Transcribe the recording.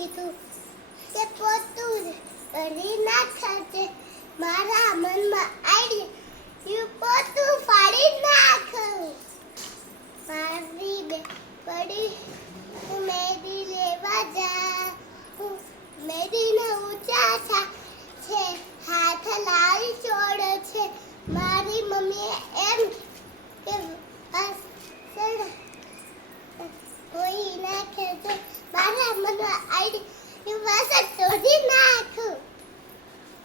કીધું કે પોતું કરી નાખજે. મારા મનમાં આઈડિયા પોતું ફાડી નાખું. મારી બે પડી મેદી લેવા જાઉં. મેદીના ઊંચા છે, હાથ લાલ ચોળ છે. મારી મમ્મીએ એમ કે કોઈ નાખે તો મારા મનમાં